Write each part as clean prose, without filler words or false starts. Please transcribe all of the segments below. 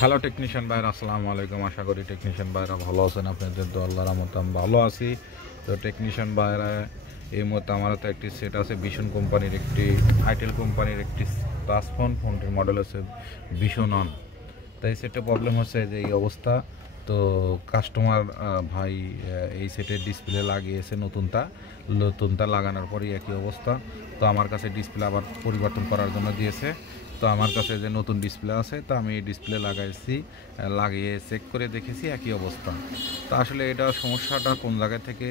Hello technician ভাইরা, আসসালামু আলাইকুম। আশা করি টেকনিশিয়ান ভাইরা ভালো আছেন। আপনাদের তো আল্লাহর রহমতে আমি ভালো আছি। তো টেকনিশিয়ান ভাইরা, এই মুহূর্তে আমার তো একটি সেট আছে ভিশন কোম্পানির, একটি আইটেল কোম্পানির একটি টাচ ফোনটির মডেল আছে ভিশন অন। তাই সেটে প্রবলেম হচ্ছে যে এই অবস্থা। তো কাস্টমার ভাই এই সেটের ডিসপ্লে লাগিয়েছে নতুনটা লাগানোর পরই একই অবস্থা। তো আমার কাছে ডিসপ্লে আবার পরিবর্তন করার জন্য দিয়েছে। তো আমার কাছে যে নতুন ডিসপ্লে আছে, তো আমি এই ডিসপ্লে লাগিয়ে চেক করে দেখেছি একই অবস্থা। তো আসলে এটা সমস্যাটা কোন জায়গা থেকে,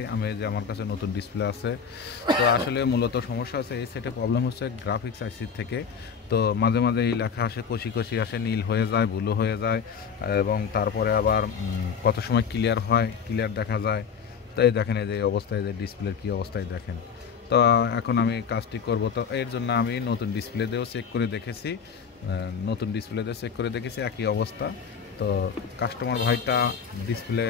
আমার কাছে নতুন ডিসপ্লে আছে। তো আসলে মূলত সমস্যা আছে এই সেটে, প্রবলেম হচ্ছে গ্রাফিক্স আইসির থেকে। তো মাঝে মাঝে এই লেখা আসে কষি কষি আসে, নীল হয়ে যায়, ব্লু হয়ে যায়, এবং তারপরে আবার কত সময় ক্লিয়ার দেখা যায়। তাই দেখেন এই যে অবস্থায়, যে ডিসপ্লের কী অবস্থায় দেখেন। তো এখন আমি কাজটি করব, তো এর জন্য আমি নতুন ডিসপ্লে দিয়েও চেক করে দেখেছি, একই অবস্থা। তো কাস্টমার ভাইটা ডিসপ্লে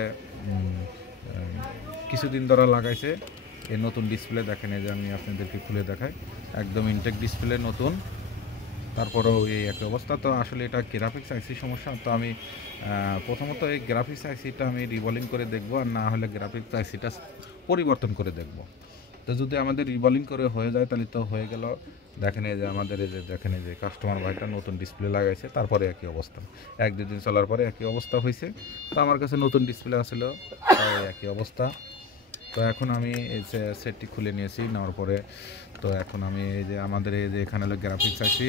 কিছুদিন ধরে লাগাইছে। এই নতুন ডিসপ্লে দেখেন, এই যে আমি আপনাদেরকে খুলে দেখাই, একদম ইনটেক ডিসপ্লে নতুন, তারপরেও এই একই অবস্থা। তো আসলে এটা গ্রাফিক্স আইসি সমস্যা। তো আমি প্রথমত এই গ্রাফিক্স আইসিটা আমি রিবলিং করে দেখব, আর না হলে গ্রাফিক্স আইসিটা পরিবর্তন করে দেখব। তো যদি আমাদের রিবলিং করে হয়ে যায় তাহলে তো হয়ে গেল। দেখেন এই যে আমাদের দেখেন এই যে কাস্টমার ভাইটা নতুন ডিসপ্লে লাগাইছে, তারপরে একই অবস্থা, এক দুদিন চলার পরে একই অবস্থা হয়েছে। তো আমার কাছে নতুন ডিসপ্লে আসলো, একই অবস্থা। তো এখন আমি এই সেটটি খুলে নিয়েছি, নেওয়ার পরে তো এখন আমি এই যে আমাদের এই যে এখানে হলো গ্রাফিক্স আইসি,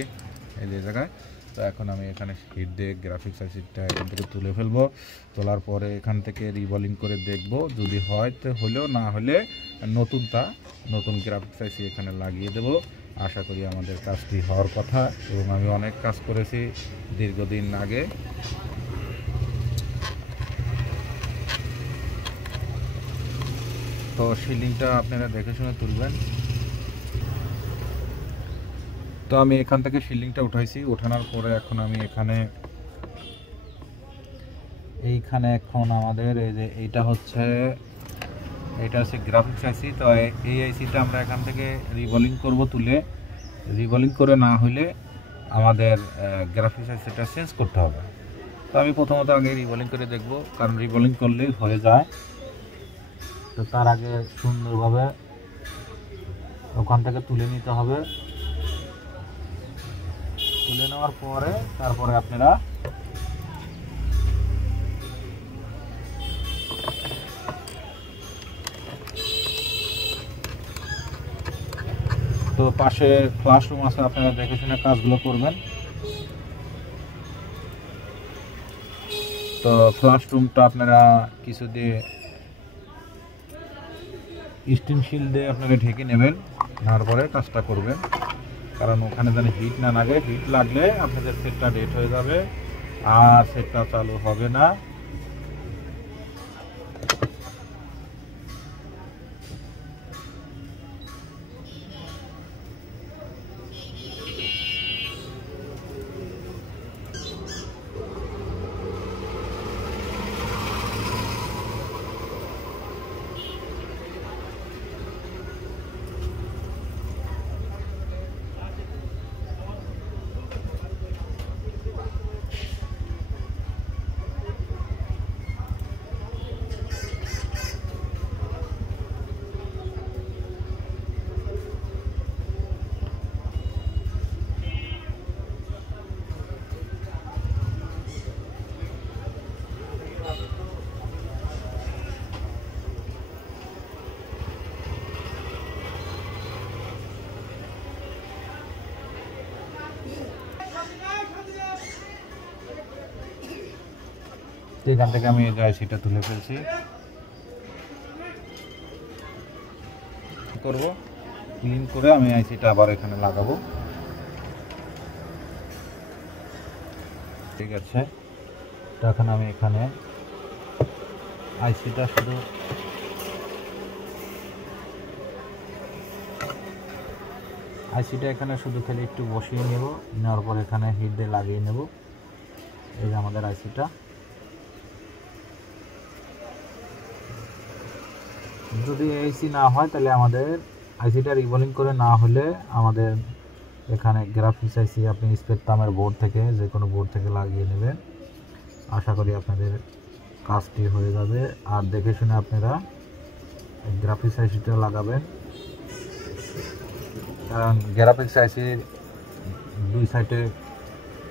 এই যে জায়গায়। তো এখন আমি এখানে হিট দিয়ে গ্রাফিক্স আইসিটা এখান থেকে তুলে ফেলবো। তোলার পরে এখান থেকে রিবলিং করে দেখব, যদি হয় তো হলেও, না হলে নতুন গ্রাফিক্স আইসি এখানে লাগিয়ে দেব। আশা করি আমাদের কাজটি হওয়ার কথা, এবং আমি অনেক কাজ করেছি দীর্ঘদিন আগে। তো সিলিংটা আপনারা দেখে শুনে তুলবেন। তো আমি এখান থেকে সিলিংটা উঠাইছি, ওঠানোর পরে এখন আমি এইখানে এখন আমাদের এই যে এটা হচ্ছে গ্রাফিক্স আইসি। তো এই আইসিটা আমরা এখান থেকে রিবলিং করব, রিবলিং করে না হলে আমাদের গ্রাফিক্স আইসিটা চেঞ্জ করতে হবে। তো আমি প্রথমত আগে রিবলিং করে দেখব, কারণ রিবলিং করলেই হয়ে যায়। তো তার আগে সুন্দরভাবে ওখান থেকে তুলে নিতে হবে। তুলে নেওয়ার পরে তারপরে আপনারা তো পাশে ক্লাসরুম আছে, আপনারা দেখে শুনে কাজগুলো করবেন। তো ক্লাসরুমটা আপনারা কিছু দিয়ে স্টিল শিল দিয়ে আপনারা ঢেকে নেবেন, তারপরে কাজটা করবেন, কারণ ওখানে যেন হিট না লাগে। হিট লাগলে আপনাদের সেটটা ডেট হয়ে যাবে, আর সেটটা চালু হবে না। এখান থেকে আমি আইসিটা তুলে ফেলছি, করব ক্লিন করে আমি আইসিটা আবার এখানে লাগাবো। ঠিক আছে, তো এখন আমি এখানে আইসিটা এখানে শুধু খেলে একটু বসিয়ে নেব, নেওয়ার পর এখানে হিট দিয়ে লাগিয়ে নেব। এই যে আমাদের আইসিটা। যদি এসি না হয় তাহলে আমাদের আইসিটা রিবলিং করে না হলে আমাদের এখানে গ্রাফিক্স আইসি আপনি স্পেকট্রামের বোর্ড থেকে, যে কোনো বোর্ড থেকে লাগিয়ে নেবেন। আশা করি আপনাদের কাজটি হয়ে যাবে। আর দেখে শুনে আপনারা গ্রাফিক্স আইসিটা লাগাবেন, কারণ গ্রাফিক্স আইসির দুই সাইডে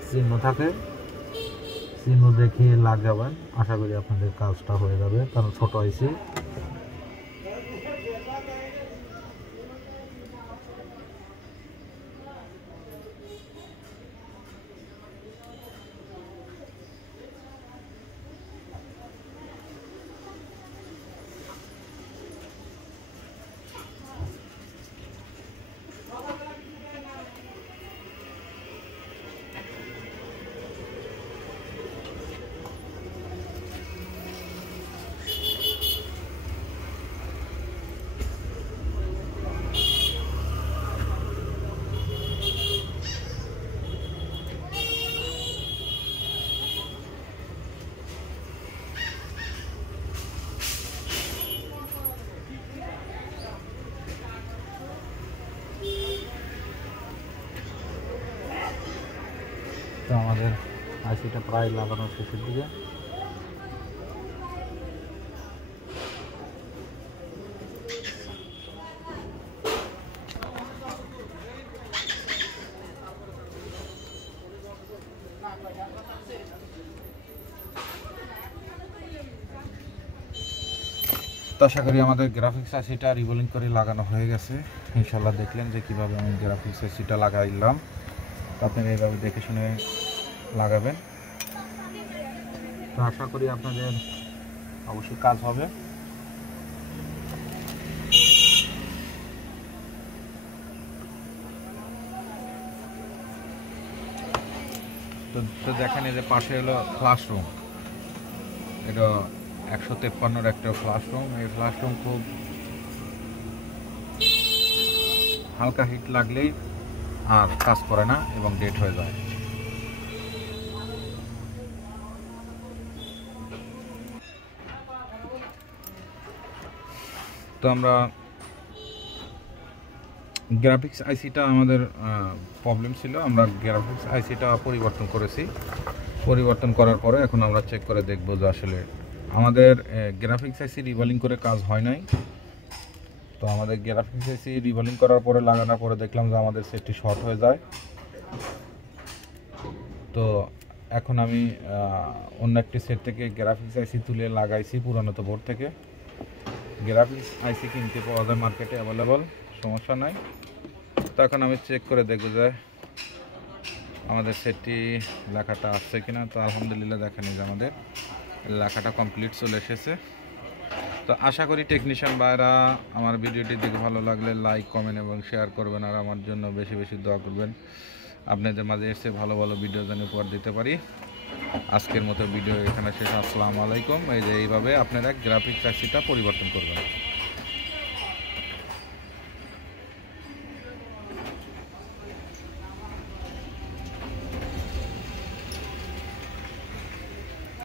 চিহ্ন থাকে, চিহ্ন দেখিয়ে লাগাবেন। আশা করি আপনাদের কাজটা হয়ে যাবে, কারণ ছোট আইসি। তো আমাদের আইসিটা প্রায় লাগানোর শেষের দিকে। তো আশা করি আমাদের গ্রাফিক্স আইসিটা রিবোলিং করে লাগানো হয়ে গেছে। ইনশাল্লাহ দেখলেন যে কীভাবে আমি গ্রাফিক্স আইসিটা লাগাইলাম। তো আপনারা এইভাবে দেখে শুনে লাগাবেন। তো আশা করি আপনাদের অবশ্যই কাজ হবে। তো দেখেন এই যে পাশে হলো ক্লাসরুম, এটা 153 একটা ক্লাসরুম। এই ক্লাসরুম খুব হালকা হিট লাগলেই আর কাজ করে না এবং ডেট হয়ে যায়। তো আমরা গ্রাফিক্স আইসিটা আমাদের প্রবলেম ছিল, আমরা গ্রাফিক্স আইসিটা পরিবর্তন করেছি। পরিবর্তন করার পরে এখন আমরা চেক করে দেখব যে আসলে আমাদের গ্রাফিক্স আইসি রিভলিং করে কাজ হয় নাই। তো আমাদের গ্রাফিক্স আইসি রিভলিং করার পরে লাগানোর পরে দেখলাম যে আমাদের সেটটি শর্ট হয়ে যায়। তো এখন আমি অন্য একটি সেট থেকে গ্রাফিক্স আইসি তুলে লাগাইছি পুরানো তো বোর্ড থেকে। গ্রাফিক্স আইসি কিনতে পাওয়া যায় মার্কেটে অ্যাভেলেবল, সমস্যা নাই। তো এখন আমি চেক করে দেখব যে আমাদের সেটটি লেখাটা আসছে কিনা। তো আলহামদুলিল্লাহ দেখেন যে আমাদের লেখাটা কমপ্লিট চলে এসেছে। তো আশা করি টেকনিশিয়ান ভাইরা আমার ভিডিওটি দেখে ভালো লাগলে লাইক, কমেন্ট এবং শেয়ার করবেন, আর আমার জন্য বেশি বেশি দোয়া করবেন। আপনাদের মাঝে এসে ভালো ভালো ভিডিও যেন উপহার দিতে পারি। আজকের মতো ভিডিও এখানে শেষ। আসসালামু আলাইকুম। এই যে এইভাবে আপনারা গ্রাফিক্স আইসিটা পরিবর্তন করবেন।